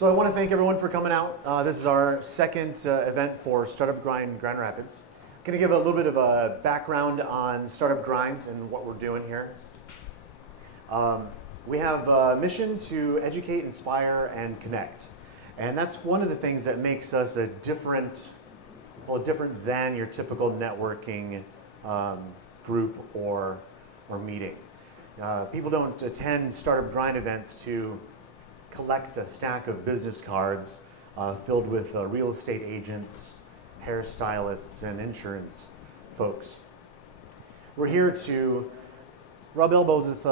So I want to thank everyone for coming out. This is our second event for Startup Grind Grand Rapids. I'm going to give a little bit of a background on Startup Grind and what we're doing here. We have a mission to educate, inspire, and connect. And that's one of the things that makes us a different than your typical networking group or meeting. People don't attend Startup Grind events to collect a stack of business cards filled with real estate agents, hairstylists, and insurance folks. We're here to rub elbows with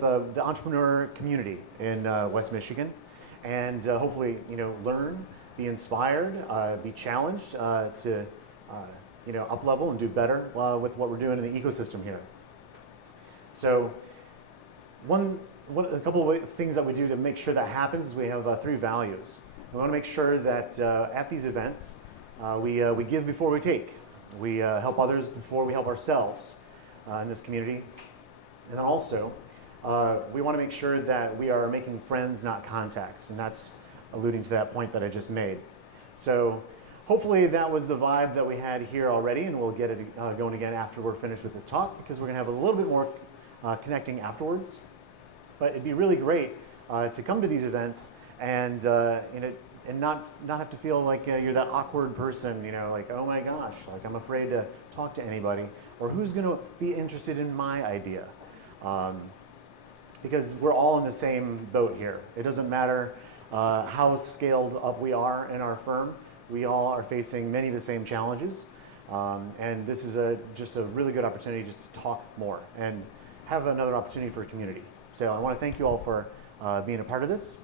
the entrepreneur community in West Michigan, and hopefully, learn, be inspired, be challenged to, up level and do better with what we're doing in the ecosystem here. So, a couple of things that we do to make sure that happens is we have 3 values. We want to make sure that at these events, we give before we take. We help others before we help ourselves in this community. And also, we want to make sure that we are making friends, not contacts. And that's alluding to that point that I just made. So hopefully that was the vibe that we had here already, and we'll get it going again after we're finished with this talk, because we're going to have a little bit more connecting afterwards. But it'd be really great to come to these events and not have to feel like you're that awkward person, like, oh my gosh, like I'm afraid to talk to anybody, or who's going to be interested in my idea. Because we're all in the same boat here. It doesn't matter how scaled up we are in our firm. We all are facing many of the same challenges. And this is just a really good opportunity just to talk more and have another opportunity for a community. So I want to thank you all for being a part of this.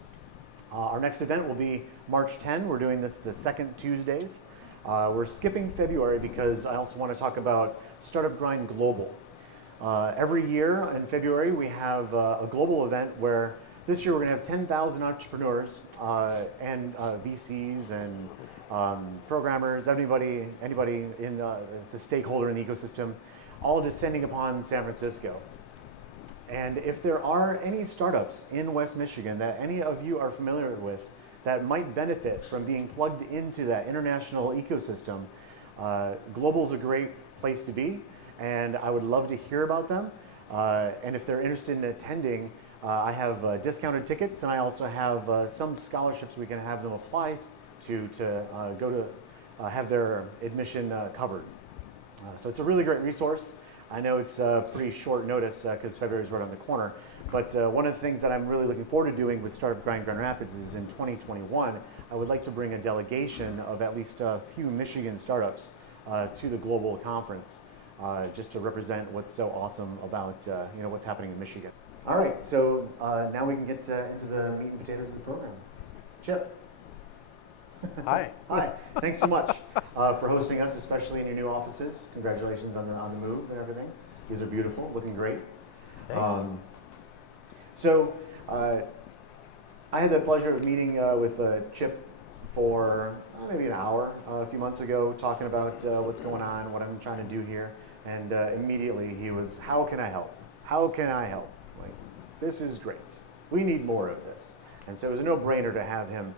Our next event will be March 10. We're doing this the second Tuesdays. We're skipping February because I also want to talk about Startup Grind Global. Every year in February we have a global event where this year we're going to have 10,000 entrepreneurs and VCs and programmers, anybody in it's a stakeholder in the ecosystem, all descending upon San Francisco. And if there are any startups in West Michigan that any of you are familiar with that might benefit from being plugged into that international ecosystem, Global's a great place to be, and I would love to hear about them. And if they're interested in attending, I have discounted tickets, and I also have some scholarships we can have them apply to go to have their admission covered. So it's a really great resource. I know it's pretty short notice because February is right on the corner, but one of the things that I'm really looking forward to doing with Startup Grind Grand Rapids is in 2021, I would like to bring a delegation of at least a few Michigan startups to the global conference, just to represent what's so awesome about what's happening in Michigan. All right, so now we can get into the meat and potatoes of the program. Chip. Hi. Hi. Thanks so much for hosting us, especially in your new offices. Congratulations on the move and everything. These are beautiful, looking great. Thanks. So I had the pleasure of meeting with Chip for maybe an hour a few months ago, talking about what's going on, what I'm trying to do here. And immediately he was, how can I help? How can I help? Like, this is great. We need more of this. And so it was a no-brainer to have him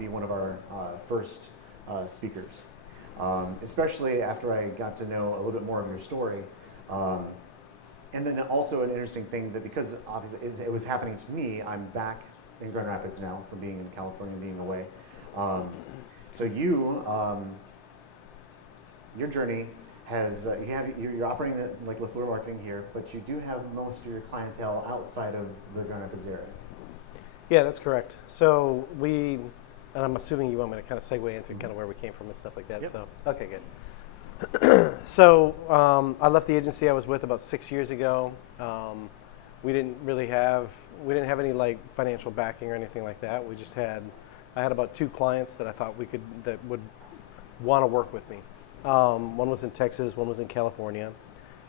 be one of our first speakers, especially after I got to know a little bit more of your story. And then also an interesting thing that because obviously it was happening to me, I'm back in Grand Rapids now from being in California and being away. So your journey has, you're operating like LaFleur marketing here, but you do have most of your clientele outside of the Grand Rapids area. Yeah, that's correct. So and I'm assuming you want me to kind of segue into kind of where we came from and stuff like that. Yep. So, okay, good. So I left the agency I was with about 6 years ago. We didn't have any like financial backing or anything like that. I had about 2 clients that I thought that would want to work with me. One was in Texas, one was in California.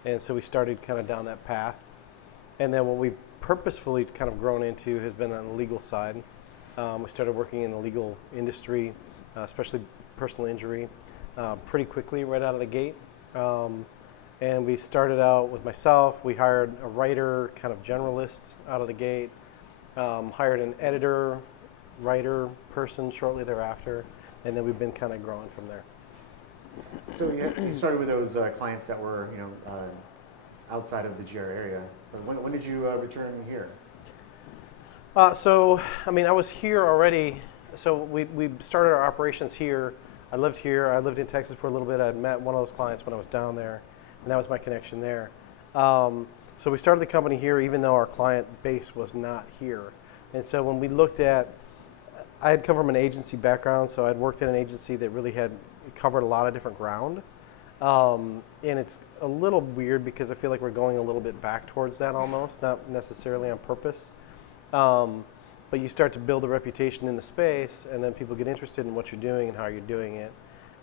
And so we started kind of down that path. And then what we purposefully kind of grown into has been on the legal side. We started working in the legal industry, especially personal injury, pretty quickly right out of the gate. And we started out with myself. We hired a writer, kind of generalist out of the gate, hired an editor, writer person shortly thereafter, and then we've been kind of growing from there. So you started with those clients that were, outside of the GR area. But when did you return here? So, I mean, I was here already. So we started our operations here. I lived here. I lived in Texas for a little bit. I met one of those clients when I was down there, and that was my connection there. So we started the company here, even though our client base was not here. And so when we looked at, I had come from an agency background, so I'd worked in an agency that really had covered a lot of different ground. And it's a little weird because I feel like we're going a little bit back towards that almost, not necessarily on purpose. But you start to build a reputation in the space, and then people get interested in what you're doing and how you're doing it.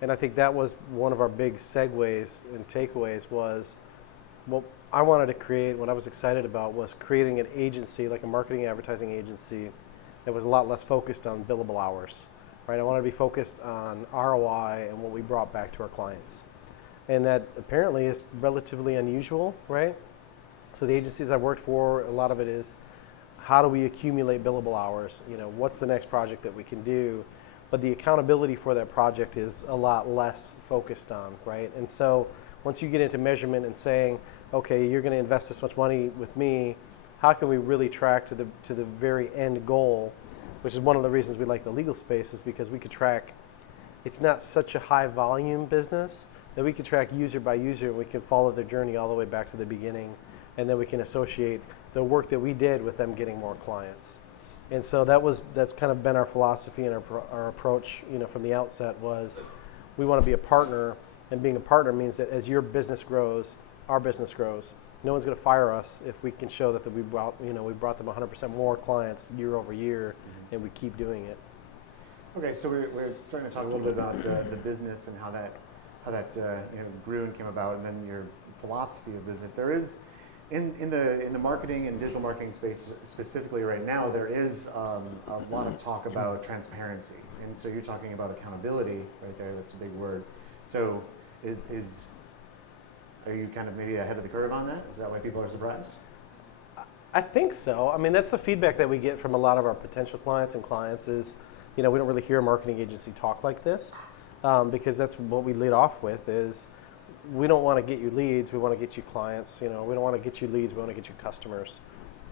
And I think that was one of our big segues and takeaways was, what I wanted to create, what I was excited about was creating an agency, like a marketing advertising agency, that was a lot less focused on billable hours, right? I wanted to be focused on ROI and what we brought back to our clients. And that apparently is relatively unusual, right? So the agencies I worked for, a lot of it is, how do we accumulate billable hours? What's the next project that we can do? But the accountability for that project is a lot less focused on, right? And so once you get into measurement and saying, okay, you're going to invest this much money with me, how can we really track to the very end goal, which is one of the reasons we like the legal space, is because we could track, it's not such a high volume business that we could track user by user, and we can follow their journey all the way back to the beginning, and then we can associate the work that we did with them getting more clients. And so that's kind of been our philosophy and our approach, from the outset was, we want to be a partner, and being a partner means that as your business grows, our business grows. No one's going to fire us if we can show that we brought them 100% more clients year over year, and we keep doing it. Okay, so we're starting to talk a little bit about the business and how that grew and came about, and then your philosophy of business. There is in the marketing and digital marketing space specifically right now, there is a lot of talk about transparency, and so you're talking about accountability right there. That's a big word. So are you kind of maybe ahead of the curve on that? Is that why people are surprised? I think so. I mean, that's the feedback that we get from a lot of our potential clients and clients is, we don't really hear a marketing agency talk like this, because that's what we lead off with is, we don't want to get you leads, we want to get you clients. We don't want to get you leads, we want to get you customers.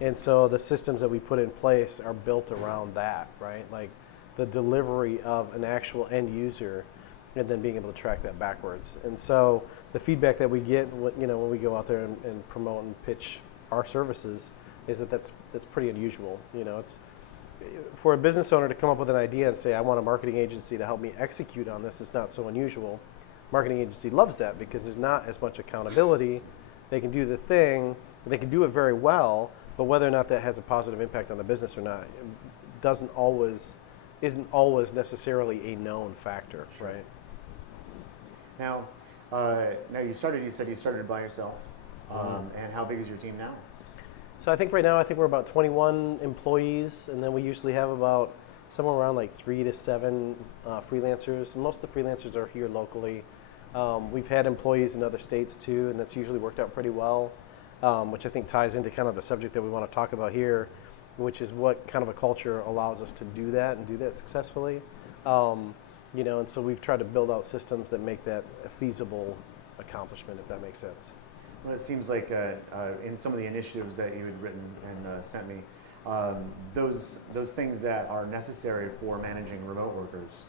And so the systems that we put in place are built around that, right? Like the delivery of an actual end user and then being able to track that backwards. And so the feedback that we get when we go out there and promote and pitch our services is that's pretty unusual. It's for a business owner to come up with an idea and say, I want a marketing agency to help me execute on this, it's not so unusual. Marketing agency loves that because there's not as much accountability. They can do the thing, they can do it very well, but whether or not that has a positive impact on the business or not isn't always necessarily a known factor, right? Now you said you started by yourself, and how big is your team now? So I think we're about 21 employees, and then we usually have about somewhere around like 3 to 7 freelancers. Most of the freelancers are here locally. We've had employees in other states too, and that's usually worked out pretty well, which I think ties into kind of the subject that we want to talk about here, which is what kind of a culture allows us to do that and do that successfully. And so we've tried to build out systems that make that a feasible accomplishment, if that makes sense. Well, it seems like in some of the initiatives that you had written and sent me, those things that are necessary for managing remote workers,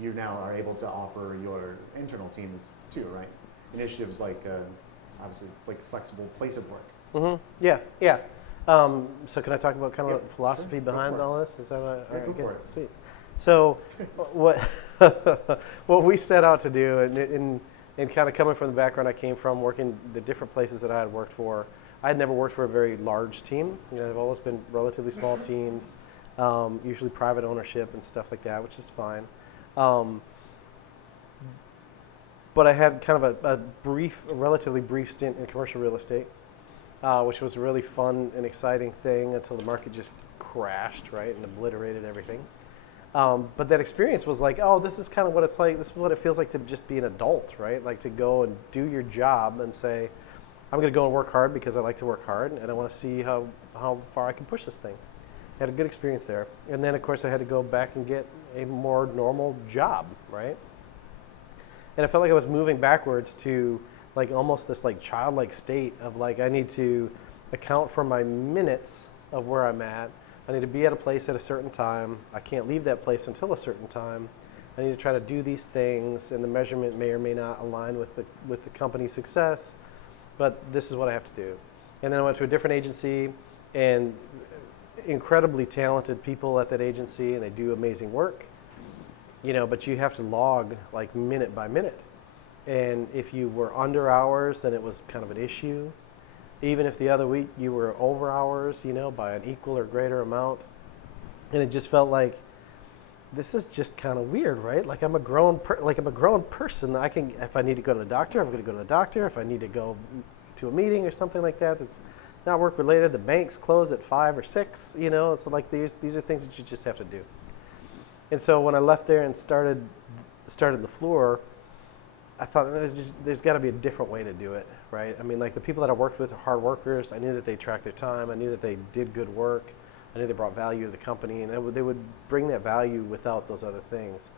you now are able to offer your internal teams too, right? Initiatives like obviously like flexible place of work. Mm-hmm. Yeah. So can I talk about kind of the philosophy behind all this? Is that go for it. Sweet. So what what we set out to do, and kind of coming from the background I came from, working the different places that I had worked for, I had never worked for a very large team. They've always been relatively small teams, usually private ownership and stuff like that, which is fine. But I had kind of a relatively brief stint in commercial real estate, which was a really fun and exciting thing until the market just crashed, right, and obliterated everything. But that experience was like, oh, this is kind of what it's like. This is what it feels like to just be an adult, right? Like to go and do your job and say, I'm going to go and work hard because I like to work hard, and I want to see how far I can push this thing. Had a good experience there. And then, of course, I had to go back and get a more normal job, right? And I felt like I was moving backwards to like almost this like childlike state of like I need to account for my minutes of where I'm at. I need to be at a place at a certain time. I can't leave that place until a certain time. I need to try to do these things, and the measurement may or may not align with the company's success, but this is what I have to do. And then I went to a different agency, and incredibly talented people at that agency, and they do amazing work, you know, but you have to log like minute by minute. And if you were under hours, then it was kind of an issue. Even if the other week you were over hours, you know, by an equal or greater amount. And it just felt like, this is just kind of weird, right? Like I'm a grown person. I can, if I need to go to the doctor, I'm going to go to the doctor. If I need to go to a meeting or something like that, that's not work related. The banks close at 5 or 6. You know, it's like these are things that you just have to do. And so when I left there and started LaFleur, I thought there's got to be a different way to do it, right? I mean, like the people that I worked with are hard workers. I knew that they tracked their time. I knew that they did good work. I knew they brought value to the company, and they would bring that value without those other things.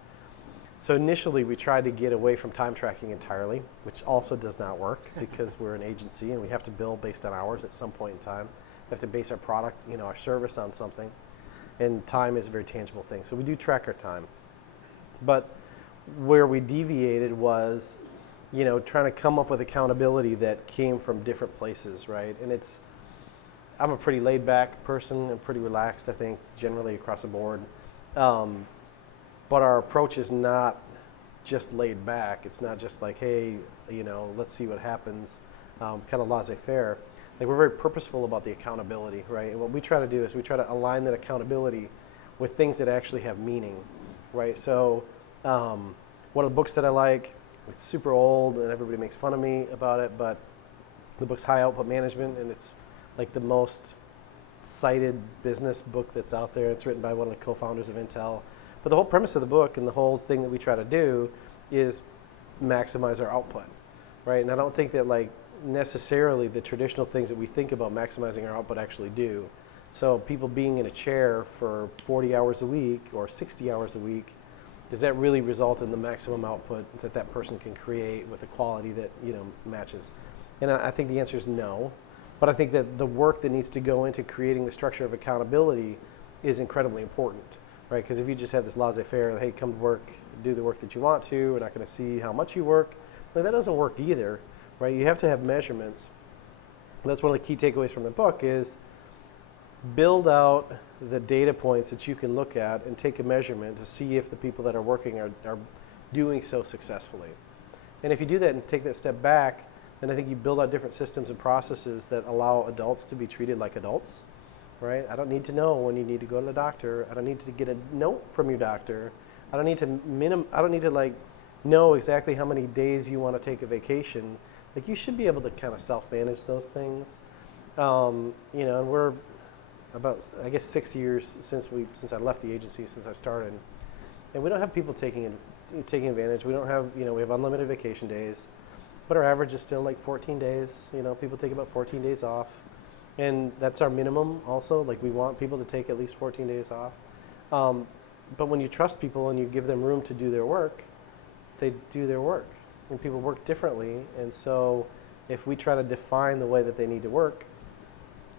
So initially, we tried to get away from time tracking entirely, which also does not work because we're an agency and we have to bill based on hours at some point in time. We have to base our product, you know, our service on something, and time is a very tangible thing. So we do track our time, but where we deviated was, you know, trying to come up with accountability that came from different places, right? And I'm a pretty laid back person and pretty relaxed, I think, generally across the board. But our approach is not just laid back. It's not just like, hey, you know, let's see what happens, kind of laissez-faire. Like we're very purposeful about the accountability, right? And what we try to do is we try to align that accountability with things that actually have meaning, right? So one of the books that I like, it's super old and everybody makes fun of me about it, but the book's High Output Management, and it's like the most cited business book that's out there. It's written by one of the co-founders of Intel. But the whole premise of the book and the whole thing that we try to do is maximize our output, right? And I don't think that like necessarily the traditional things that we think about maximizing our output actually do. So people being in a chair for 40 hours a week or 60 hours a week, does that really result in the maximum output that that person can create with the quality that, you know, matches? And I think the answer is no. But I think that the work that needs to go into creating the structure of accountability is incredibly important, right? Because if you just have this laissez-faire, hey, come to work, do the work that you want to, we're not going to see how much you work, then that doesn't work either, right? You have to have measurements. That's one of the key takeaways from the book is build out the data points that you can look at and take a measurement to see if the people that are working are doing so successfully. And if you do that and take that step back, then I think you build out different systems and processes that allow adults to be treated like adults, right? I don't need to know when you need to go to the doctor. I don't need to get a note from your doctor. I don't need to like know exactly how many days you want to take a vacation. Like you should be able to kind of self-manage those things. You know, and we're about, I guess, 6 years since I left the agency, since I started, and we don't have people taking advantage. We don't have, you know, we have unlimited vacation days. But our average is still like 14 days. You know, people take about 14 days off. And that's our minimum also. Like we want people to take at least 14 days off. But when you trust people and you give them room to do their work, they do their work. And people work differently. And so if we try to define the way that they need to work,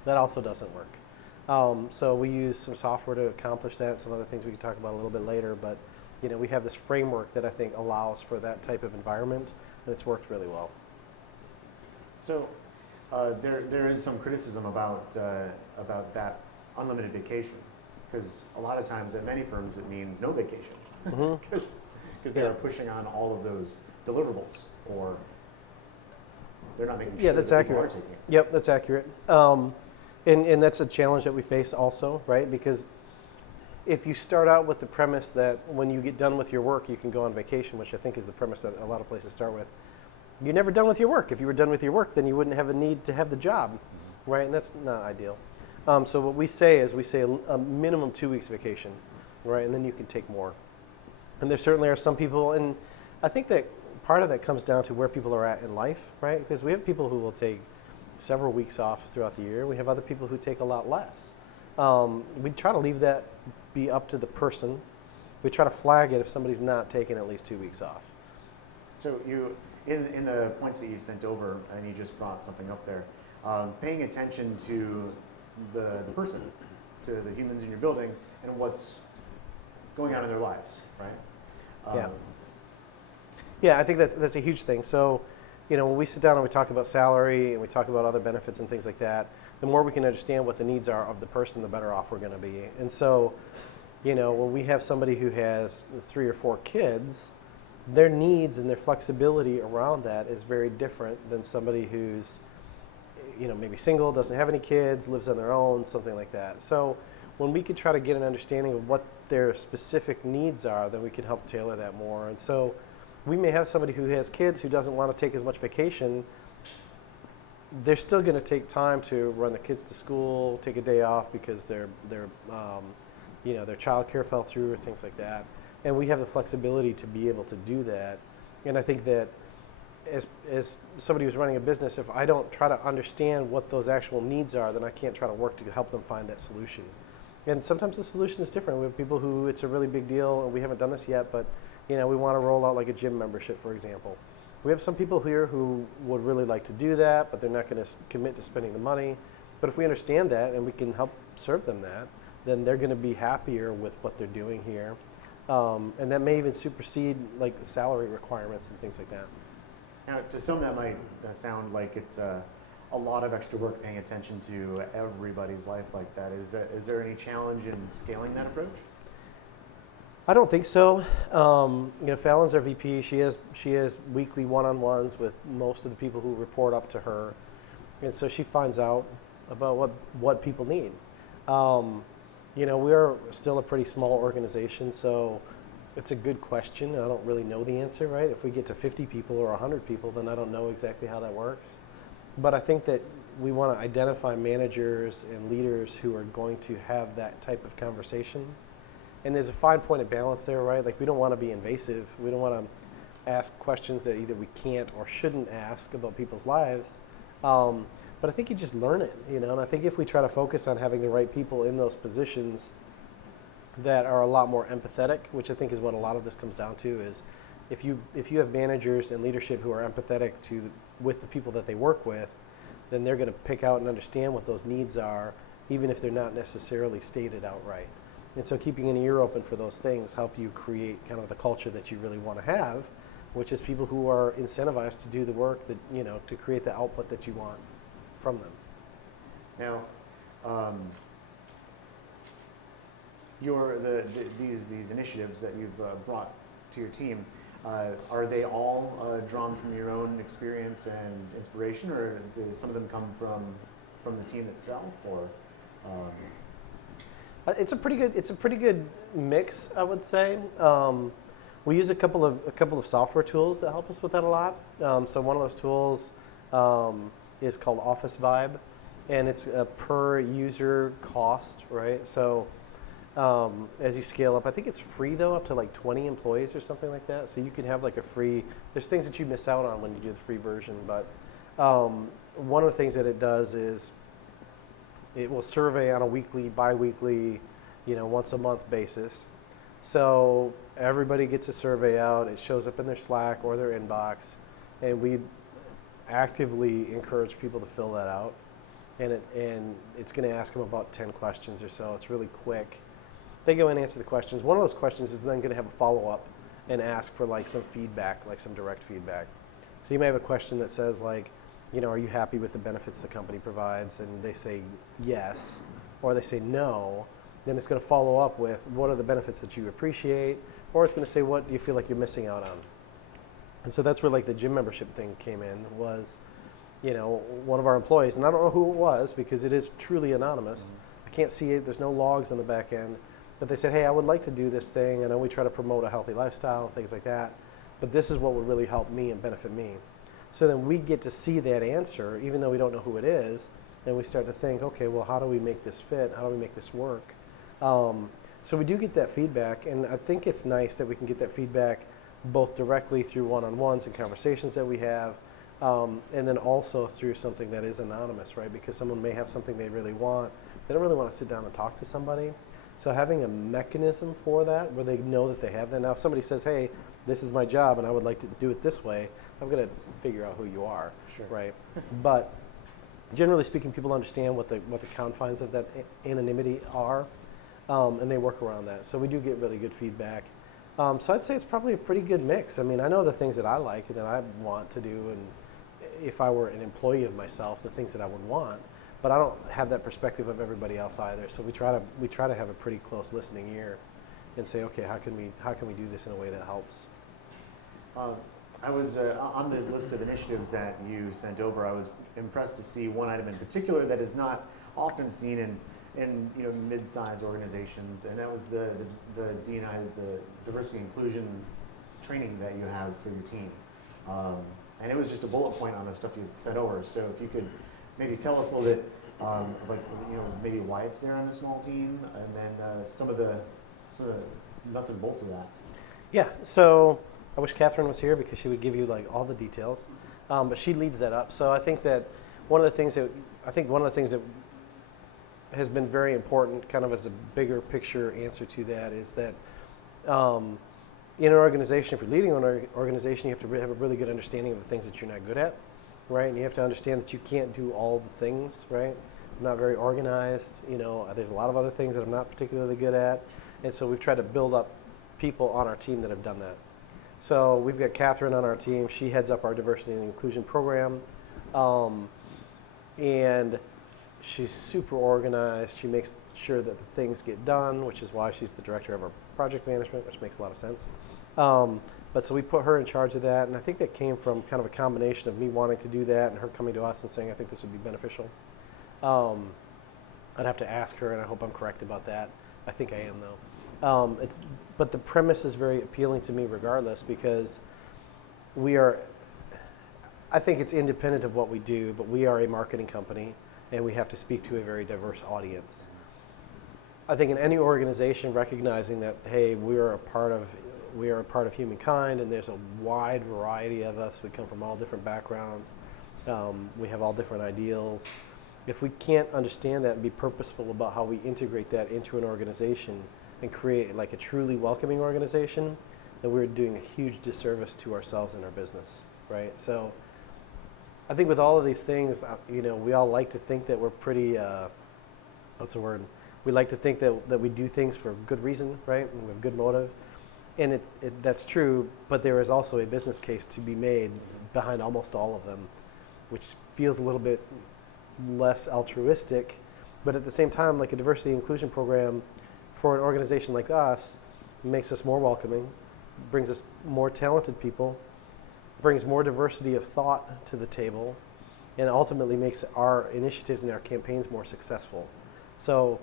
that also doesn't work. So we use some software to accomplish that and some other things we can talk about a little bit later. But, you know, we have this framework that I think allows for that type of environment. And it's worked really well. So there is some criticism about that unlimited vacation, because a lot of times at many firms it means no vacation, because they're pushing on all of those deliverables, or they're not making sure that's that accurate. people are taking it. Yep, that's accurate. And that's a challenge that we face also, right? Because if you start out with the premise that when you get done with your work, you can go on vacation, which I think is the premise that a lot of places start with, you're never done with your work. If you were done with your work, then you wouldn't have a need to have the job, right? And that's not ideal. So what we say is a minimum 2 weeks vacation, right? And then you can take more. And there certainly are some people, and I think that part of that comes down to where people are at in life, right? Because we have people who will take several weeks off throughout the year. We have other people who take a lot less. We try to leave that be up to the person. We try to flag it if somebody's not taking at least 2 weeks off. So you, in the points that you sent over, and you just brought something up there, paying attention to the person, to the humans in your building, and what's going on in their lives, right? Yeah. Yeah, I think that's a huge thing. So, when we sit down and we talk about salary and we talk about other benefits and things like that, the more we can understand what the needs are of the person, the better off we're going to be. And so, when we have somebody who has 3 or 4 kids, their needs and their flexibility around that is very different than somebody who's, maybe single, doesn't have any kids, lives on their own, something like that. So when we could try to get an understanding of what their specific needs are, then we can help tailor that more. And so we may have somebody who has kids who doesn't want to take as much vacation. They're still going to take time to run the kids to school, take a day off because their childcare fell through or things like that. And we have the flexibility to be able to do that. And I think that as somebody who's running a business, if I don't try to understand what those actual needs are, then I can't try to work to help them find that solution. And sometimes the solution is different. We have people who it's a really big deal, and we haven't done this yet, but we want to roll out like a gym membership, for example. We have some people here who would really like to do that, but they're not going to commit to spending the money. But if we understand that and we can help serve them that, then they're going to be happier with what they're doing here. And that may even supersede like the salary requirements and things like that. Now, to some that might sound like it's a lot of extra work paying attention to everybody's life like that. Is there any challenge in scaling that approach? I don't think so. Fallon's our VP. She has weekly one-on-ones with most of the people who report up to her, and so she finds out about what people need. We're still a pretty small organization, so it's a good question. I don't really know the answer, right? If we get to 50 people or 100 people, then I don't know exactly how that works. But I think that we want to identify managers and leaders who are going to have that type of conversation. And there's a fine point of balance there, right? Like, we don't want to be invasive. We don't want to ask questions that either we can't or shouldn't ask about people's lives. But I think you just learn it, and I think if we try to focus on having the right people in those positions that are a lot more empathetic, which I think is what a lot of this comes down to, is if you have managers and leadership who are empathetic with the people that they work with, then they're going to pick out and understand what those needs are, even if they're not necessarily stated outright. And so keeping an ear open for those things help you create kind of the culture that you really want to have, which is people who are incentivized to do the work that, to create the output that you want from them. Now, these initiatives that you've brought to your team, are they all drawn from your own experience and inspiration, or do some of them come from the team itself, or? It's a pretty good mix, I would say. We use a couple of software tools that help us with that a lot. So one of those tools is called Office Vibe, and it's a per user cost, right? So as you scale up, I think it's free though, up to like 20 employees or something like that. So you can have like a free, there's things that you miss out on when you do the free version, but one of the things that it does is it will survey on a weekly, bi-weekly, once a month basis. So everybody gets a survey out, it shows up in their Slack or their inbox, and we actively encourage people to fill that out. And it's going to ask them about 10 questions or so. It's really quick. They go in and answer the questions. One of those questions is then going to have a follow-up and ask for like some feedback, like some direct feedback. So you may have a question that says like, are you happy with the benefits the company provides? And they say yes, or they say no. Then it's going to follow up with what are the benefits that you appreciate, or it's going to say what do you feel like you're missing out on. And so that's where like the gym membership thing came in, was one of our employees, and I don't know who it was because it is truly anonymous. I can't see it, there's no logs on the back end, but they said, hey, I would like to do this thing. I know we try to promote a healthy lifestyle and things like that, but this is what would really help me and benefit me. So then we get to see that answer, even though we don't know who it is, and we start to think, okay, well, how do we make this fit? How do we make this work? So we do get that feedback, and I think it's nice that we can get that feedback both directly through one-on-ones and conversations that we have, And then also through something that is anonymous, right? Because someone may have something they really want. They don't really want to sit down and talk to somebody. So having a mechanism for that where they know that they have that. Now if somebody says, hey, this is my job and I would like to do it this way, I'm going to figure out who you are, Sure. right? But generally speaking, people understand what the confines of that anonymity are, and they work around that. So we do get really good feedback. So I'd say it's probably a pretty good mix. I mean, I know the things that I like and that I want to do, and if I were an employee of myself, the things that I would want. But I don't have that perspective of everybody else either. So we try to have a pretty close listening ear, and say, okay, how can we do this in a way that helps? I was on the list of initiatives that you sent over. I was impressed to see one item in particular that is not often seen in mid-sized organizations, and that was the D&I, the diversity inclusion training that you have for your team. And it was just a bullet point on the stuff you sent over. So if you could maybe tell us a little bit, maybe why it's there on a small team, and then some of the nuts and bolts of that. Yeah. So I wish Catherine was here because she would give you like all the details, but she leads that up. So I think that one of the things that has been very important, kind of as a bigger picture answer to that, is that in an organization, if you're leading an organization, you have to have a really good understanding of the things that you're not good at, right? And you have to understand that you can't do all the things, right? I'm not very organized. There's a lot of other things that I'm not particularly good at, and so we've tried to build up people on our team that have done that. So we've got Catherine on our team. She heads up our diversity and inclusion program, and she's super organized. She makes sure that the things get done, which is why she's the director of our project management, which makes a lot of sense. But so we put her in charge of that, and I think that came from kind of a combination of me wanting to do that and her coming to us and saying, I think this would be beneficial. I'd have to ask her, and I hope I'm correct about that. I think I am, though. But the premise is very appealing to me regardless, because I think it's independent of what we do, but we are a marketing company, and we have to speak to a very diverse audience. I think in any organization, recognizing that, hey, we are a part of humankind, and there's a wide variety of us. We come from all different backgrounds. We have all different ideals. If we can't understand that and be purposeful about how we integrate that into an organization and create like a truly welcoming organization, then we're doing a huge disservice to ourselves and our business, right? So I think with all of these things, we all like to think that we're pretty, we like to think that we do things for good reason, right? And with good motive. And that's true, but there is also a business case to be made behind almost all of them, which feels a little bit less altruistic. But at the same time, like a diversity and inclusion program for an organization like us makes us more welcoming, brings us more talented people, brings more diversity of thought to the table, and ultimately makes our initiatives and our campaigns more successful. So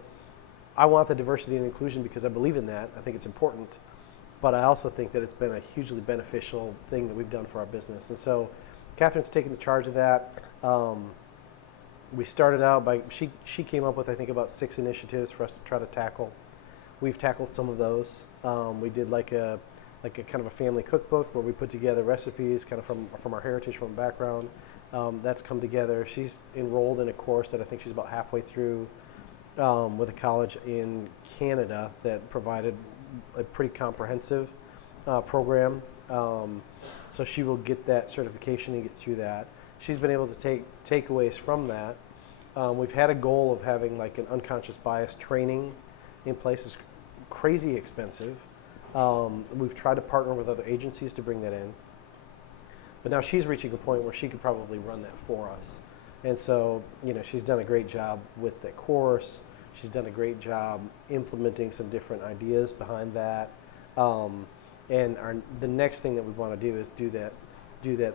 I want the diversity and inclusion because I believe in that. I think it's important. But I also think that it's been a hugely beneficial thing that we've done for our business. And so Catherine's taken the charge of that. We started out by, she came up with, I think, about 6 initiatives for us to try to tackle. We've tackled some of those. We did like a kind of a family cookbook where we put together recipes kind of from our heritage, from background. That's come together. She's enrolled in a course that I think she's about halfway through with a college in Canada that provided a pretty comprehensive program. So she will get that certification and get through that. She's been able to take takeaways from that. We've had a goal of having like an unconscious bias training in place. It's crazy expensive. We've tried to partner with other agencies to bring that in. But now she's reaching a point where she could probably run that for us. And so, she's done a great job with that course. She's done a great job implementing some different ideas behind that. And the next thing that we want to do is do that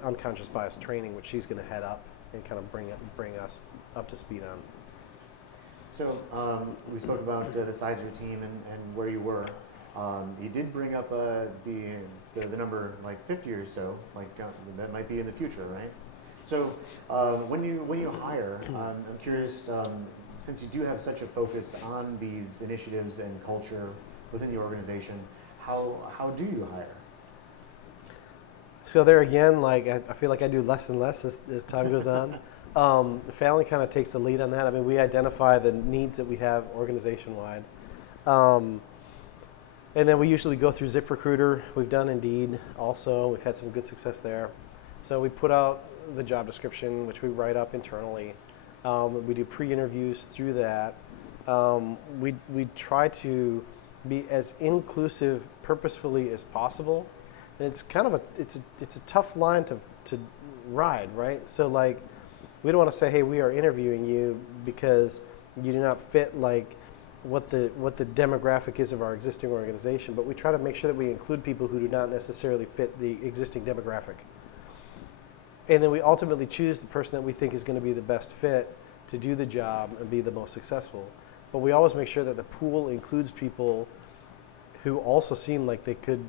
unconscious bias training, which she's going to head up and kind of bring us up to speed on. So we spoke about the size of your team and where you were. You did bring up the number like 50 or so, like that might be in the future, right? So when you hire, I'm curious, since you do have such a focus on these initiatives and culture within the organization, how do you hire? So there again, like I feel like I do less and less as time goes on. The family kind of takes the lead on that. I mean, we identify the needs that we have organization-wide. Um, and then we usually go through ZipRecruiter. We've done Indeed also. We've had some good success there. So we put out the job description, which we write up internally. We do pre-interviews through that. We try to be as inclusive purposefully as possible. And it's kind of it's a tough line to ride, right? So like, we don't want to say, hey, we are interviewing you because you do not fit like what the demographic is of our existing organization, but we try to make sure that we include people who do not necessarily fit the existing demographic. And then we ultimately choose the person that we think is going to be the best fit to do the job and be the most successful. But we always make sure that the pool includes people who also seem like they could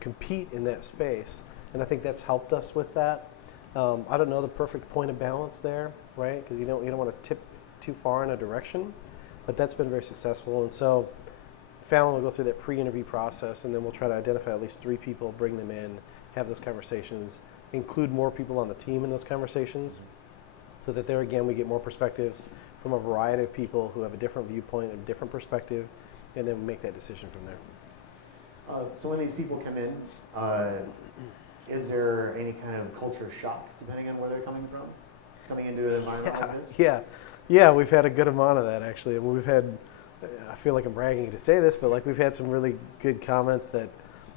compete in that space. And I think that's helped us with that. I don't know the perfect point of balance there, right? Because you don't want to tip too far in a direction, but that's been very successful. And so Fallon will go through that pre-interview process, and then we'll try to identify at least 3 people, bring them in, have those conversations, include more people on the team in those conversations, so that there again we get more perspectives from a variety of people who have a different viewpoint, a different perspective, and then we make that decision from there. So when these people come in, is there any kind of culture shock depending on where they're coming from? Coming into an environment like this? Yeah, we've had a good amount of that actually. I mean, we've had, I feel like I'm bragging to say this, but like we've had some really good comments that,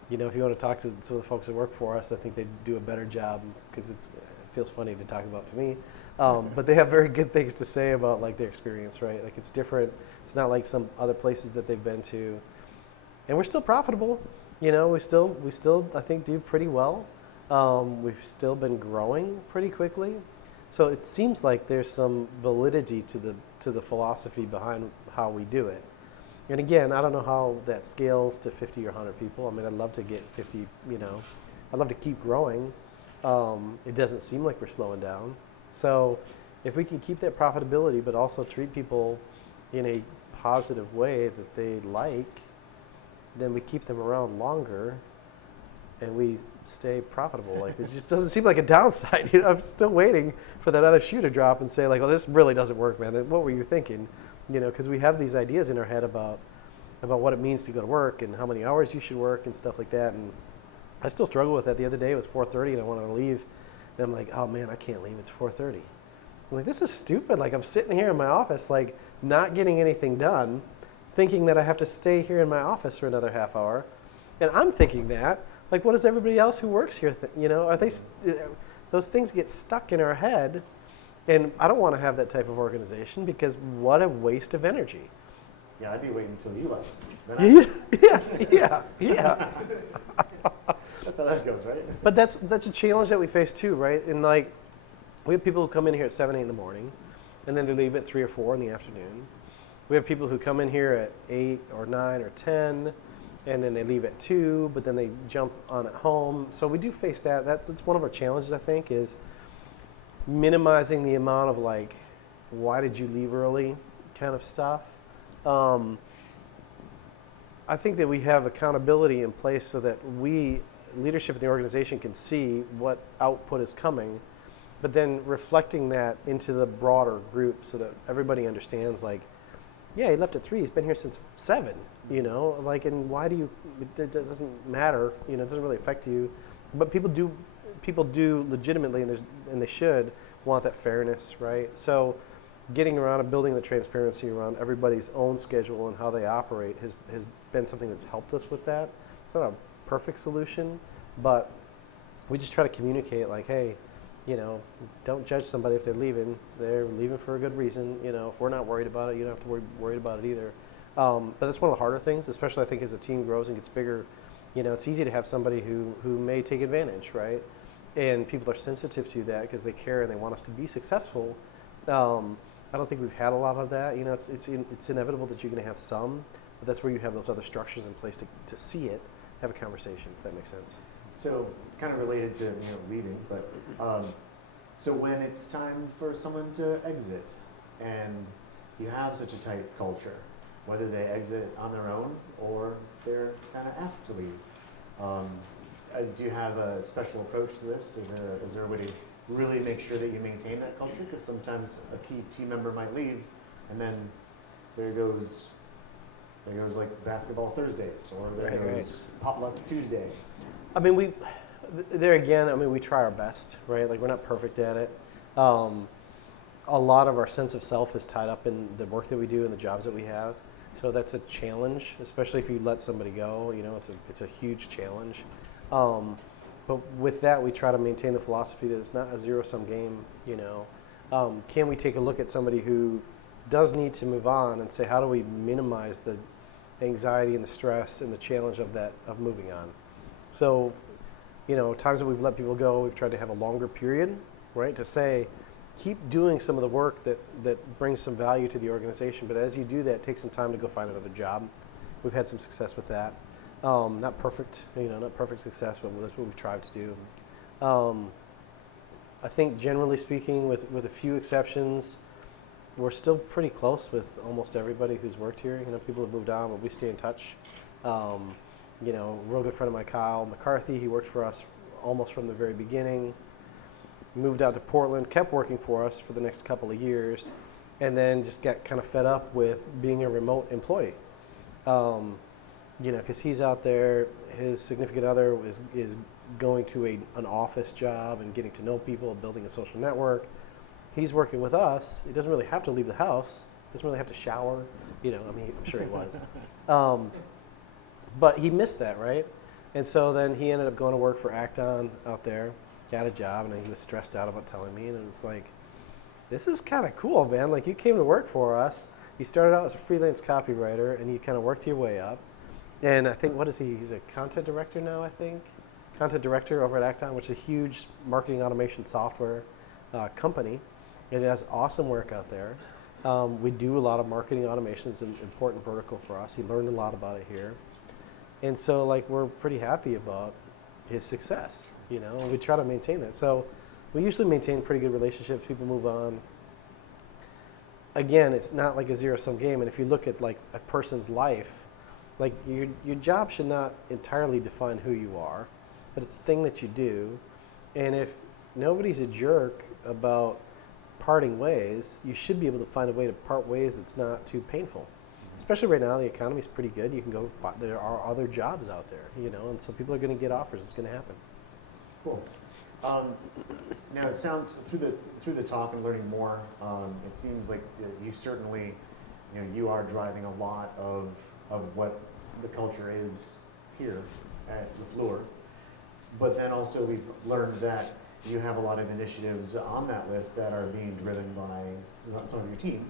you know, if you want to talk to some of the folks that work for us, I think they do a better job because it feels funny to talk about to me. But they have very good things to say about like their experience, right? Like it's different. It's not like some other places that they've been to. And we're still profitable. You know, we still I think do pretty well. We've still been growing pretty quickly. So it seems like there's some validity to the philosophy behind how we do it. And again, I don't know how that scales to 50 or 100 people. I mean, I'd love to get 50, you know. I'd love to keep growing. It doesn't seem like we're slowing down. So if we can keep that profitability but also treat people in a positive way that they like, then we keep them around longer and we stay profitable. Like, it just doesn't seem like a downside. You know, I'm still waiting for that other shoe to drop and say like, well, this really doesn't work, man. What were you thinking? You know, because we have these ideas in our head about what it means to go to work and how many hours you should work and stuff like that. And I still struggle with that. The other day it was 4:30 and I wanted to leave. And I'm like, oh man, I can't leave. It's 4:30. I'm like, this is stupid. Like, I'm sitting here in my office, like not getting anything done, thinking that I have to stay here in my office for another half hour. And I'm thinking that, like, what does everybody else who works here think? You know, those things get stuck in our head. And I don't want to have that type of organization because what a waste of energy. Yeah, I'd be waiting until you left. Yeah. That's how that goes, right? But that's a challenge that we face too, right? And like, we have people who come in here at 7, 8 in the morning, and then they leave at 3 or 4 in the afternoon. We have people who come in here at 8 or 9 or 10, and then they leave at 2, but then they jump on at home. So we do face that. That's one of our challenges, I think, is minimizing the amount of like, why did you leave early kind of stuff. I think that we have accountability in place so that leadership in the organization can see what output is coming, but then reflecting that into the broader group so that everybody understands like, yeah, he left at 3, he's been here since 7, you know, like, and why do you, it doesn't matter, you know, it doesn't really affect you, but people do legitimately, and they should want that fairness, right? So getting around and building the transparency around everybody's own schedule and how they operate has been something that's helped us with that. It's not a perfect solution, but we just try to communicate like, hey, you know, don't judge somebody if they're leaving. They're leaving for a good reason. You know, if we're not worried about it, you don't have to be worried about it either. But that's one of the harder things, especially I think as the team grows and gets bigger. You know, it's easy to have somebody who may take advantage, right? And people are sensitive to that because they care and they want us to be successful. I don't think we've had a lot of that. You know, it's inevitable that you're going to have some, but that's where you have those other structures in place to see it, have a conversation, if that makes sense. So kind of related to leaving, but so when it's time for someone to exit, and you have such a tight culture, whether they exit on their own or they're kind of asked to leave, do you have a special approach to this? Is there a way to really make sure that you maintain that culture? Because sometimes a key team member might leave, and then there goes like basketball Thursdays, or there goes potluck Tuesday. I mean, there again, I mean, we try our best, right? Like, we're not perfect at it. A lot of our sense of self is tied up in the work that we do and the jobs that we have. So that's a challenge, especially if you let somebody go. You know, it's a huge challenge. But with that, we try to maintain the philosophy that it's not a zero-sum game. You know, can we take a look at somebody who does need to move on and say, how do we minimize the anxiety and the stress and the challenge of moving on? So, you know, times that we've let people go, we've tried to have a longer period, right, to say, keep doing some of the work that brings some value to the organization, but as you do that, take some time to go find another job. We've had some success with that. Not perfect, not perfect success, but that's what we've tried to do. I think generally speaking, with a few exceptions, we're still pretty close with almost everybody who's worked here. You know, people have moved on, but we stay in touch. You know, a real good friend of mine, Kyle McCarthy, he worked for us almost from the very beginning. Moved out to Portland, kept working for us for the next couple of years, and then just got kind of fed up with being a remote employee. You know, because he's out there, his significant other is going to an office job and getting to know people, building a social network. He's working with us. He doesn't really have to leave the house. Doesn't really have to shower. You know, I mean, I'm sure he was. But he missed that, right? And so then he ended up going to work for Acton out there, got a job, and he was stressed out about telling me. And it's like, this is kind of cool, man. Like, you came to work for us. You started out as a freelance copywriter, and you kind of worked your way up. And I think, what is he? He's a content director now, I think. Content director over at Acton, which is a huge marketing automation software company. It has awesome work out there. We do a lot of marketing automation. It's an important vertical for us. He learned a lot about it here. And so, like, we're pretty happy about his success, you know, and we try to maintain that. So we usually maintain pretty good relationships. People move on. Again, it's not like a zero-sum game. And if you look at, like, a person's life, like, your job should not entirely define who you are, but it's the thing that you do. And if nobody's a jerk about parting ways, you should be able to find a way to part ways that's not too painful. Especially right now, the economy's pretty good. You can go, there are other jobs out there, you know, and so people are going to get offers. It's going to happen. Cool. Now it sounds, through the talk and learning more, it seems like you certainly, you know, you are driving a lot of what the culture is here at LaFleur. But then also we've learned that you have a lot of initiatives on that list that are being driven by some of your team,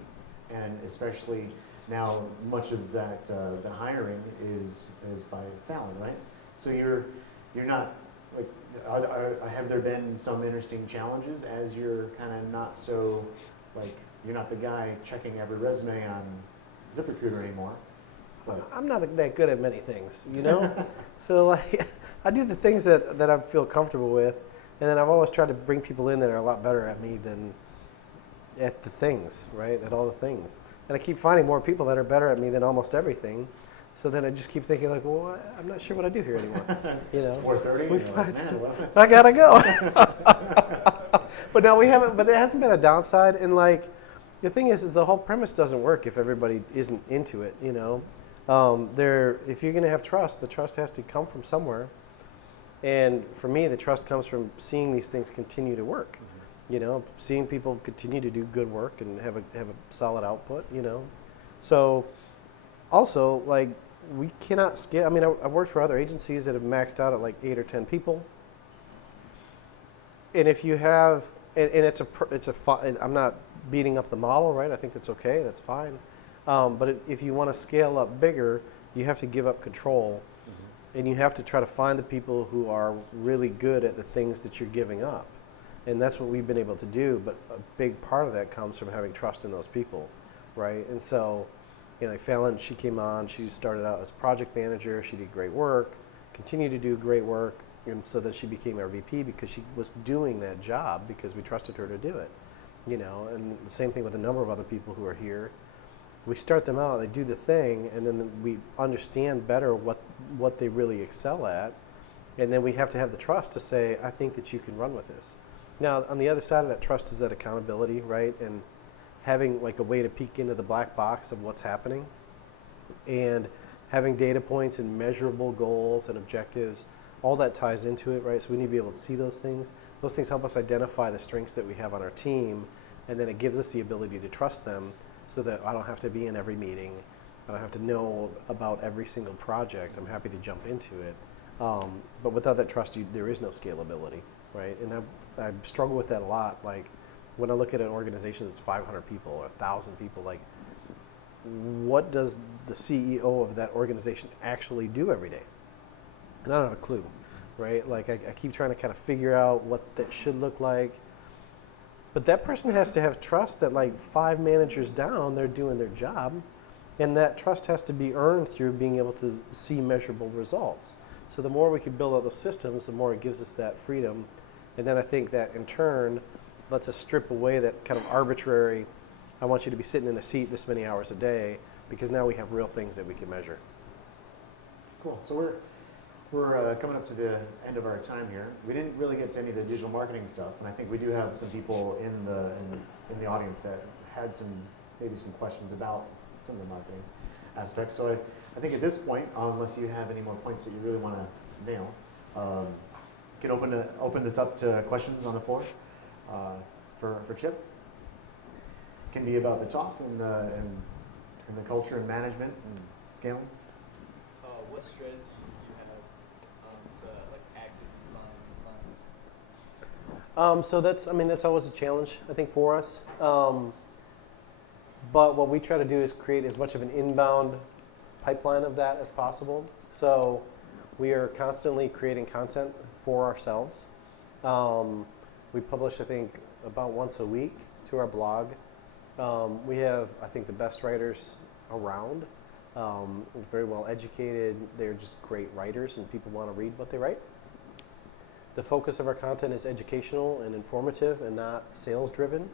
and especially now much of that the hiring is by Fallon, right? So you're not like, have there been some interesting challenges as you're kind of not so, like, you're not the guy checking every resume on ZipRecruiter anymore? But I'm not that good at many things, you know? So, like, I do the things that I feel comfortable with, and then I've always tried to bring people in that are a lot better at me than at the things, right? At all the things. And I keep finding more people that are better at me than almost everything. So then I just keep thinking, like, well, I'm not sure what I do here anymore. You know, it's 4:30. I gotta go. But no, we haven't. But it hasn't been a downside. And, like, the thing is the whole premise doesn't work if everybody isn't into it. You know, if you're gonna have trust, the trust has to come from somewhere. And for me, the trust comes from seeing these things continue to work. You know, seeing people continue to do good work and have a solid output, you know. So also, like, we cannot scale. I mean, I've worked for other agencies that have maxed out at like 8 or 10 people. And if you have, and I'm not beating up the model, right? I think that's okay, that's fine. But if you want to scale up bigger, you have to give up control. And you have to try to find the people who are really good at the things that you're giving up. And that's what we've been able to do, but a big part of that comes from having trust in those people, right? And so, you know, like Fallon, she came on, she started out as project manager, she did great work, continued to do great work, and so then she became our VP because she was doing that job because we trusted her to do it, you know. And the same thing with a number of other people who are here. We start them out, they do the thing, and then we understand better what they really excel at. And then we have to have the trust to say, I think that you can run with this. Now, on the other side of that trust is that accountability, right? And having like a way to peek into the black box of what's happening, and having data points and measurable goals and objectives, all that ties into it, right? So we need to be able to see those things. Those things help us identify the strengths that we have on our team, and then it gives us the ability to trust them so that I don't have to be in every meeting. I don't have to know about every single project. I'm happy to jump into it. But without that trust, there is no scalability, right? And I struggle with that a lot. Like when I look at an organization that's 500 people or 1,000 people, like what does the CEO of that organization actually do every day? And I don't have a clue, right? Like I keep trying to kind of figure out what that should look like. But that person has to have trust that like 5 managers down, they're doing their job. And that trust has to be earned through being able to see measurable results. So the more we can build out those systems, the more it gives us that freedom. And then I think that in turn lets us strip away that kind of arbitrary, I want you to be sitting in a seat this many hours a day, because now we have real things that we can measure. Cool. So we're coming up to the end of our time here. We didn't really get to any of the digital marketing stuff, and I think we do have some people in the audience that had maybe some questions about some of the marketing aspects. So I think at this point, unless you have any more points that you really want to nail, can open this up to questions on the floor for Chip. Can be about the talk and the culture and management and scaling. What strategies do you have to like actively find new clients? So that's always a challenge, I think, for us. But what we try to do is create as much of an inbound pipeline of that as possible. So we are constantly creating content for ourselves. We publish, I think, about once a week to our blog. We have, I think, the best writers around. Very well educated. They're just great writers, and people want to read what they write. The focus of our content is educational and informative and not sales driven.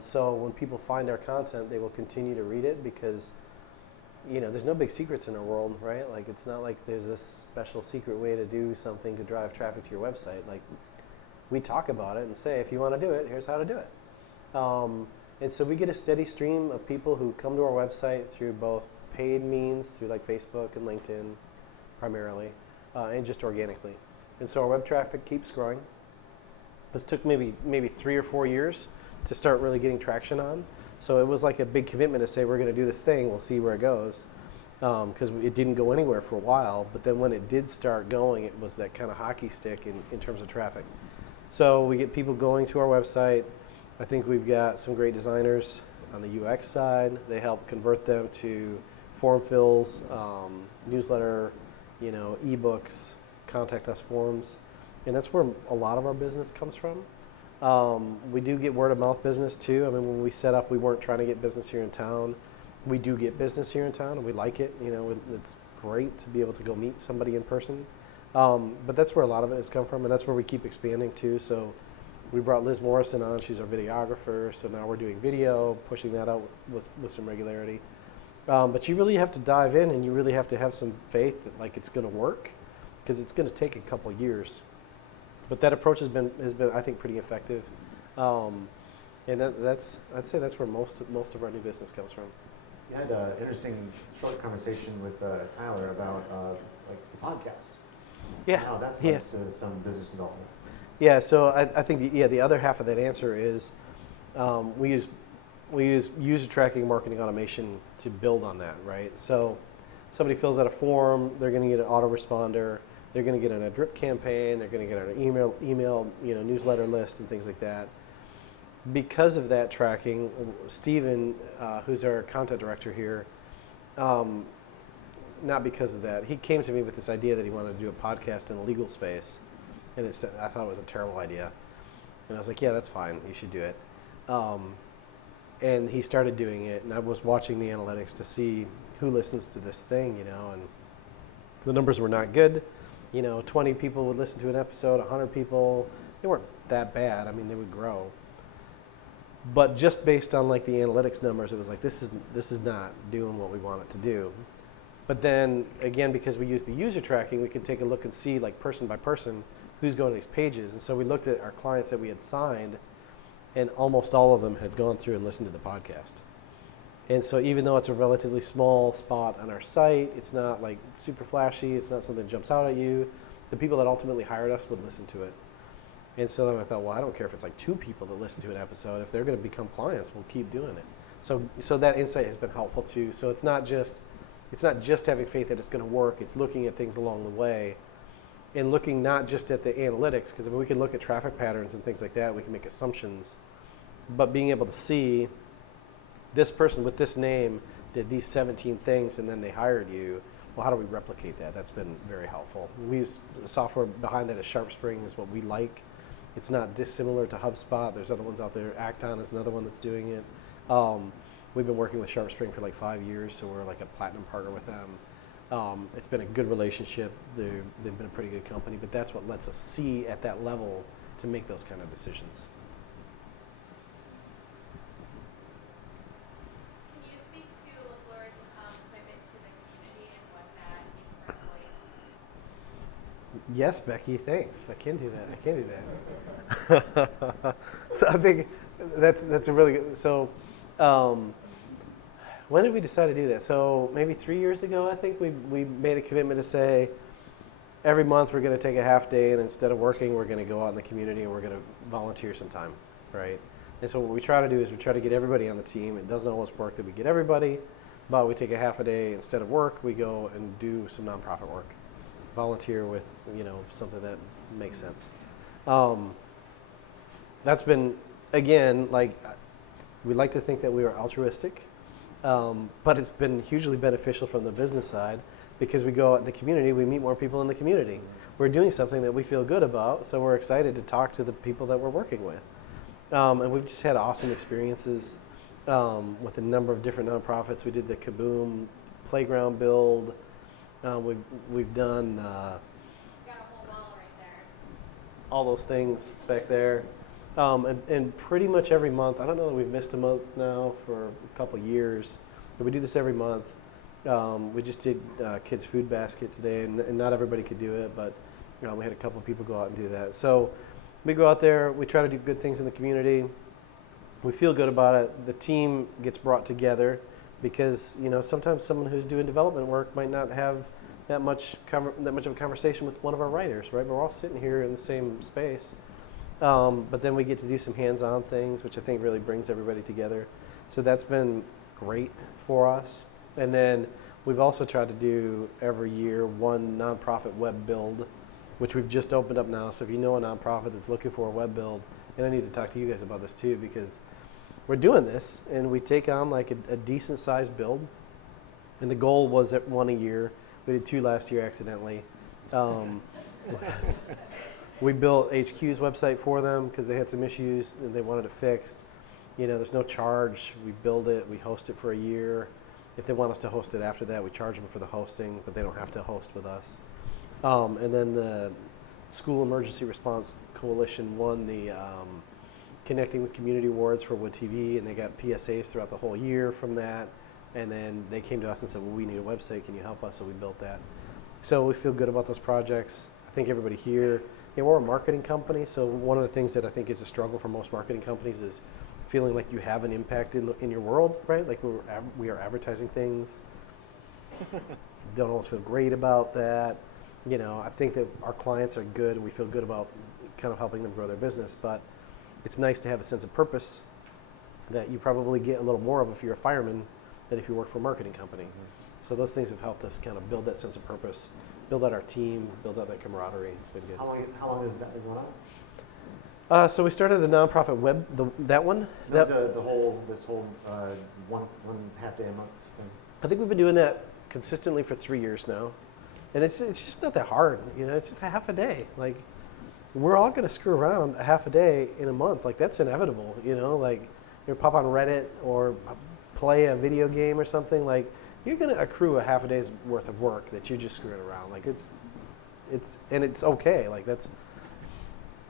So when people find our content, they will continue to read it because, there's no big secrets in our world, right? Like it's not like there's this special secret way to do something to drive traffic to your website. Like we talk about it and say, if you want to do it, here's how to do it. And so we get a steady stream of people who come to our website through both paid means, through like Facebook and LinkedIn primarily, and just organically. And so our web traffic keeps growing. This took maybe 3 or 4 years to start really getting traction on. So it was like a big commitment to say, we're going to do this thing, we'll see where it goes. Because it didn't go anywhere for a while, but then when it did start going, it was that kind of hockey stick in terms of traffic. So we get people going to our website. I think we've got some great designers on the UX side. They help convert them to form fills, newsletter, ebooks, contact us forms. And that's where a lot of our business comes from. We do get word of mouth business too. I mean, when we set up, we weren't trying to get business here in town. We do get business here in town, and we like it. It's great to be able to go meet somebody in person. But that's where a lot of it has come from, and that's where we keep expanding too. So we brought Liz Morrison on. She's our videographer. So now we're doing video, pushing that out with some regularity. But you really have to dive in, and you really have to have some faith that like it's going to work, because it's going to take a couple years. But that approach has been I think pretty effective, and I'd say that's where most of our new business comes from. You had an interesting short conversation with Tyler about like the podcast. Yeah, how that's led to some business development. Yeah, so I think the other half of that answer is we use user tracking marketing automation to build on that, right? So somebody fills out a form, they're going to get an autoresponder. They're going to get on a drip campaign. They're going to get on an email, newsletter list and things like that. Because of that tracking, Steven, who's our content director here, not because of that, he came to me with this idea that he wanted to do a podcast in the legal space, and I thought it was a terrible idea. And I was like, yeah, that's fine. You should do it. And he started doing it, and I was watching the analytics to see who listens to this thing, and the numbers were not good. 20 people would listen to an episode, 100 people. They weren't that bad. I mean, they would grow. But just based on like the analytics numbers, it was like, this is not doing what we want it to do. But then again, because we use the user tracking, we can take a look and see like person by person who's going to these pages. And so we looked at our clients that we had signed, and almost all of them had gone through and listened to the podcast. And so even though it's a relatively small spot on our site, it's not like super flashy, it's not something that jumps out at you, the people that ultimately hired us would listen to it. And so then I thought, well, I don't care if it's like 2 people that listen to an episode. If they're going to become clients, we'll keep doing it. So that insight has been helpful too. So it's not just having faith that it's going to work. It's looking at things along the way, and looking not just at the analytics, because we can look at traffic patterns and things like that. We can make assumptions, but being able to see this person with this name did these 17 things and then they hired you. Well, how do we replicate that? That's been very helpful. We use the software behind that is SharpSpring is what we like. It's not dissimilar to HubSpot. There's other ones out there. Acton is another one that's doing it. We've been working with SharpSpring for like 5 years, so we're like a platinum partner with them. It's been a good relationship. They've been a pretty good company, but that's what lets us see at that level to make those kind of decisions. Can you speak to LaFleur's commitment to the community and what that means for employees? Yes, Becky, thanks. I can do that. So I think that's a really good. So when did we decide to do that? So maybe 3 years ago, I think we made a commitment to say every month we're going to take a half day, and instead of working, we're going to go out in the community and we're going to volunteer some time, right? And so what we try to do is we try to get everybody on the team. It doesn't always work that we get everybody, but we take a half a day instead of work. We go and do some nonprofit work, volunteer with something that makes sense. That's been, again, like we like to think that we are altruistic, but it's been hugely beneficial from the business side, because we go out in the community, we meet more people in the community. We're doing something that we feel good about, so we're excited to talk to the people that we're working with. And we've just had awesome experiences with a number of different nonprofits. We did the Kaboom playground build. We've done Got a whole wall right there. all those things back there. And pretty much every month, I don't know that we've missed a month now for a couple years, but we do this every month. We just did Kids Food Basket today, and not everybody could do it, but we had a couple people go out and do that. So we go out there, we try to do good things in the community. We feel good about it. The team gets brought together because sometimes someone who's doing development work might not have that much of a conversation with one of our writers, right? But we're all sitting here in the same space. But then we get to do some hands-on things, which I think really brings everybody together. So that's been great for us. And then we've also tried to do every year one nonprofit web build, which we've just opened up now. So if you know a nonprofit that's looking for a web build, and I need to talk to you guys about this too, because we're doing this and we take on like a decent sized build. And the goal was at 1 a year. We did 2 last year accidentally. We built HQ's website for them because they had some issues and they wanted it fixed. There's no charge. We build it, we host it for a year. If they want us to host it after that, we charge them for the hosting, but they don't have to host with us. And then the School Emergency Response Coalition won the Connecting with Community Awards for Wood TV, and they got PSAs throughout the whole year from that. And then they came to us and said, well, we need a website, can you help us? So we built that. So we feel good about those projects. I think everybody here, we're a marketing company, so one of the things that I think is a struggle for most marketing companies is feeling like you have an impact in your world, right? Like we are advertising things. Don't always feel great about that. I think that our clients are good and we feel good about kind of helping them grow their business, but it's nice to have a sense of purpose that you probably get a little more of if you're a fireman than if you work for a marketing company. So those things have helped us kind of build that sense of purpose, build out our team, build out that camaraderie. It's been good. How long has that been going on? So we started the nonprofit web, that one. This whole one half day a month thing. I think we've been doing that consistently for 3 years now, and it's just not that hard. It's just a half a day. Like we're all going to screw around a half a day in a month. Like that's inevitable. Like you pop on Reddit or play a video game or something. Like you're going to accrue a half a day's worth of work that you're just screwing around. Like it's okay. Like that's.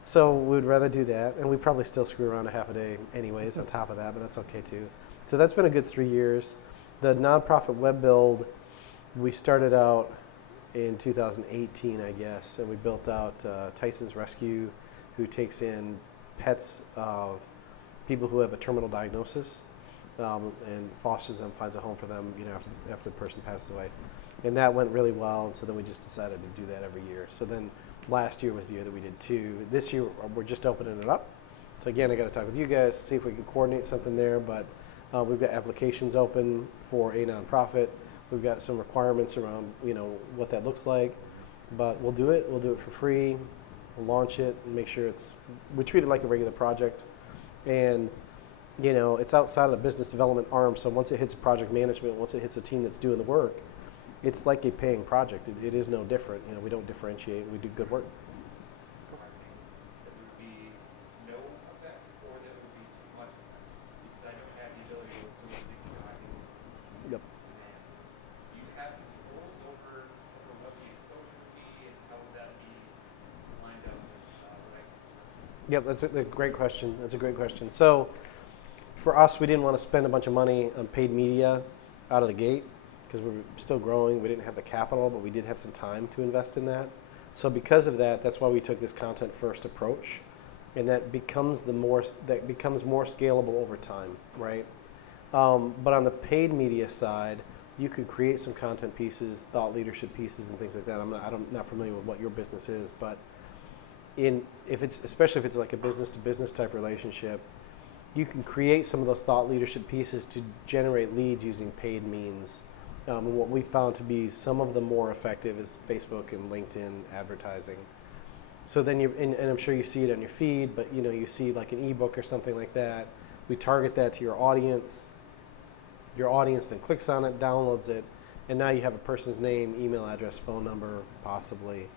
So we would rather do that, and we probably still screw around a half a day anyways on top of that, but that's okay too. So that's been a good 3 years. The nonprofit web build, we started out in 2018, I guess, and we built out Tyson's Rescue, who takes in pets of people who have a terminal diagnosis and fosters them, finds a home for them, after the person passes away. And that went really well, and so then we just decided to do that every year. So then last year was the year that we did 2. This year we're just opening it up. So again, I got to talk with you guys, see if we can coordinate something there, but we've got applications open for a nonprofit. We've got some requirements around, what that looks like, but we'll do it. We'll do it for free. We'll launch it and make sure we treat it like a regular project. And, it's outside of the business development arm. So once it hits project management, once it hits the team that's doing the work, it's like a paying project. It is no different. We don't differentiate. We do good work. That would be no effect, or that would be too much effect? Because I don't have the ability to absorb the driving Yep. demand. Do you have controls over what the exposure would be, and how would that be lined up with what I can? Yep, that's a great question. That's a great question. So for us, we didn't want to spend a bunch of money on paid media out of the gate because we were still growing. We didn't have the capital, but we did have some time to invest in that. So because of that, that's why we took this content first approach, and that becomes more scalable over time, right? But on the paid media side, you could create some content pieces, thought leadership pieces, and things like that. I'm not familiar with what your business is, but especially if it's like a business to business type relationship, you can create some of those thought leadership pieces to generate leads using paid means. And what we found to be some of the more effective is Facebook and LinkedIn advertising. So then and I'm sure you see it on your feed, but you see like an ebook or something like that. We target that to your audience. Your audience then clicks on it, downloads it, and now you have a person's name, email address, phone number, possibly.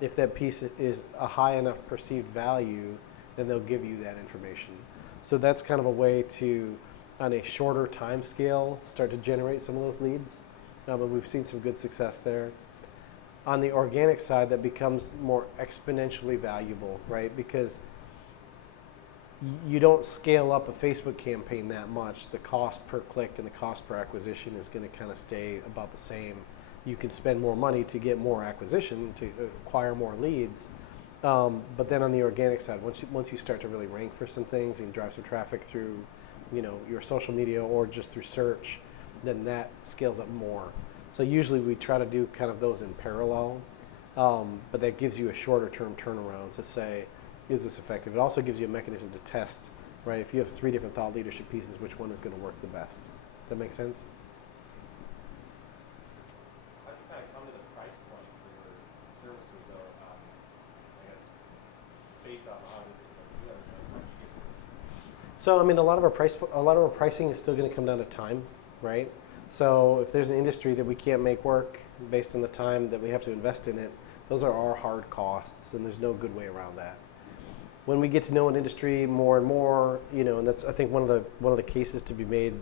If that piece is a high enough perceived value, then they'll give you that information. So that's kind of a way to, on a shorter time scale, start to generate some of those leads. But we've seen some good success there. On the organic side, that becomes more exponentially valuable, right? Because you don't scale up a Facebook campaign that much. The cost per click and the cost per acquisition is going to kind of stay about the same. You can spend more money to get more acquisition, to acquire more leads. But then on the organic side, once you start to really rank for some things and drive some traffic through, your social media or just through search, then that scales up more. So usually we try to do kind of those in parallel, but that gives you a shorter term turnaround to say, is this effective? It also gives you a mechanism to test, right? If you have 3 different thought leadership pieces, which one is going to work the best? Does that make sense? How'd you kind of come to the price point for your services, though? I guess based off of how does it go together? How'd you get to it? So I mean, a lot of our pricing is still going to come down to time, right? So if there's an industry that we can't make work based on the time that we have to invest in it, those are our hard costs, and there's no good way around that. When we get to know an industry more and more, and that's, I think, one of the cases to be made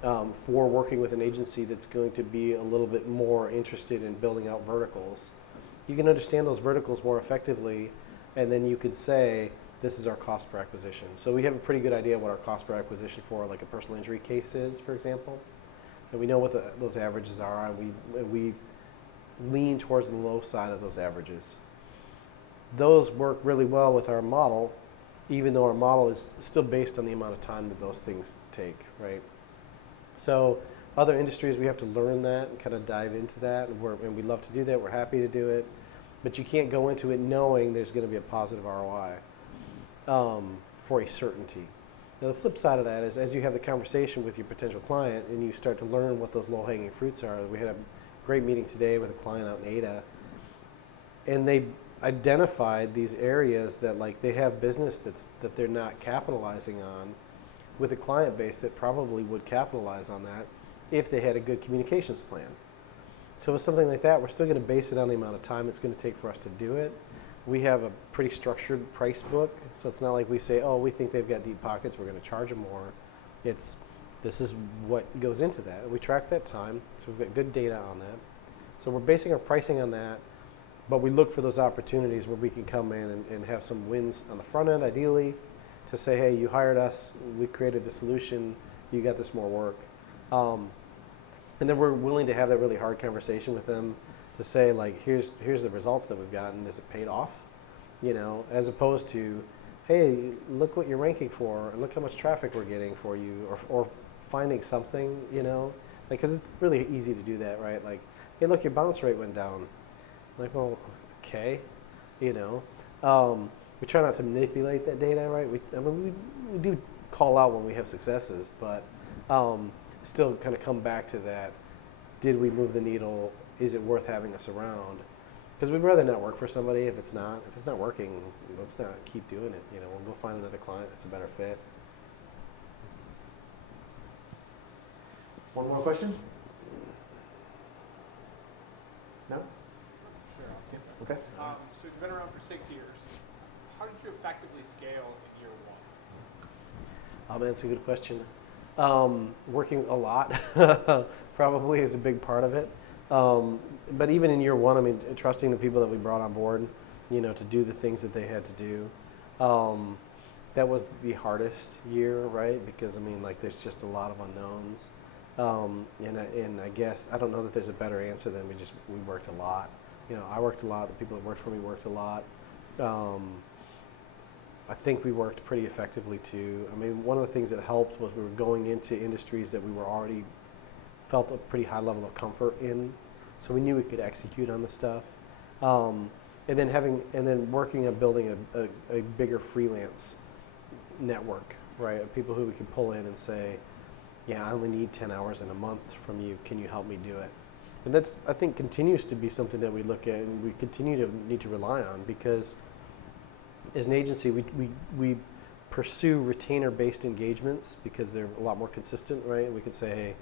for working with an agency that's going to be a little bit more interested in building out verticals. You can understand those verticals more effectively, and then you could say, this is our cost per acquisition. So we have a pretty good idea what our cost per acquisition for like a personal injury case is, for example. And we know what those averages are, and we lean towards the low side of those averages. Those work really well with our model, even though our model is still based on the amount of time that those things take, right? So other industries, we have to learn that and kind of dive into that, and we love to do that. We're happy to do it, but you can't go into it knowing there's going to be a positive ROI for a certainty. Now the flip side of that is, as you have the conversation with your potential client and you start to learn what those low-hanging fruits are. We had a great meeting today with a client out in Ada, and they identified these areas that like they have business that they're not capitalizing on, with a client base that probably would capitalize on that if they had a good communications plan. So with something like that, we're still going to base it on the amount of time it's going to take for us to do it. We have a pretty structured price book, so it's not like we say, oh, we think they've got deep pockets, we're going to charge them more. This is what goes into that. We track that time, so we've got good data on that. So we're basing our pricing on that, but we look for those opportunities where we can come in and have some wins on the front end, ideally, to say, hey, you hired us, we created the solution, you got this more work. And then we're willing to have that really hard conversation with them to say, like, here's the results that we've gotten. Is it paid off? You know, as opposed to, hey, look what you're ranking for, and look how much traffic we're getting for you, or finding something, you know, like, because it's really easy to do that, right? Like, hey, look, your bounce rate went down. Like, well, okay, you know. We try not to manipulate that data, right? I mean, we do call out when we have successes, but still kind of come back to that. Did we move the needle? Is it worth having us around? Because we'd rather not work for somebody if it's not working. Let's not keep doing it. You know, we'll go find another client that's a better fit. One more question? No? Sure. Yeah. Okay. So you've been around for 6 years. How did you effectively scale in year one? Oh man, that's a good question. Working a lot probably is a big part of it. But even in year one, I mean, trusting the people that we brought on board, you know, to do the things that they had to do. That was the hardest year, right? Because I mean, like, there's just a lot of unknowns. And I guess I don't know that there's a better answer than we worked a lot. You know, I worked a lot. The people that worked for me worked a lot. I think we worked pretty effectively too. I mean, one of the things that helped was we were going into industries that we were already felt a pretty high level of comfort in, so we knew we could execute on the stuff. And then working on building a bigger freelance network, right? Of people who we can pull in and say, yeah, I only need 10 hours in a month from you. Can you help me do it? And that's, I think, continues to be something that we look at and we continue to need to rely on, because as an agency, we pursue retainer-based engagements because they're a lot more consistent, right? We could say, hey,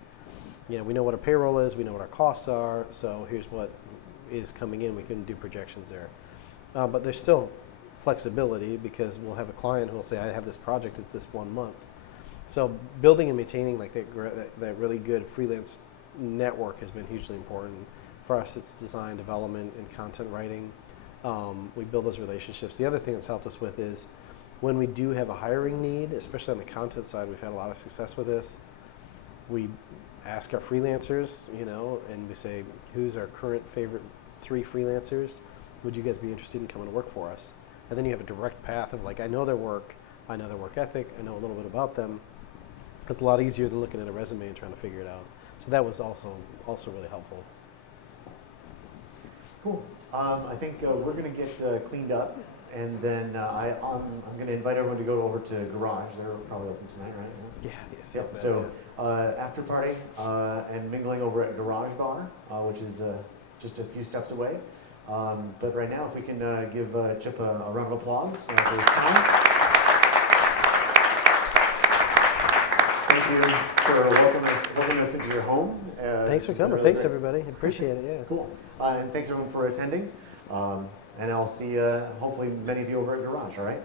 you know, we know what our payroll is, we know what our costs are, so here's what is coming in. We can do projections there. But there's still flexibility, because we'll have a client who will say, I have this project, it's this 1 month. So building and maintaining like that really good freelance network has been hugely important. For us, it's design, development, and content writing. We build those relationships. The other thing that's helped us with is when we do have a hiring need, especially on the content side, we've had a lot of success with this. We ask our freelancers, you know, and we say, who's our current favorite 3 freelancers? Would you guys be interested in coming to work for us? And then you have a direct path of, like, I know their work, I know their work ethic, I know a little bit about them. It's a lot easier than looking at a resume and trying to figure it out. So that was also really helpful. Cool. I think we're going to get cleaned up, and then I'm going to invite everyone to go over to Garage. They're probably open tonight, right? Yeah. Yes. Yep. So after party and mingling over at Garage Bar, which is just a few steps away. But right now, if we can give Chip a round of applause for his time. Thank you for welcoming us into your home. Thanks for coming. Really Thanks, great. everybody. Appreciate it. Yeah. Cool. And thanks everyone for attending. And I'll see hopefully many of you over at Garage, all right?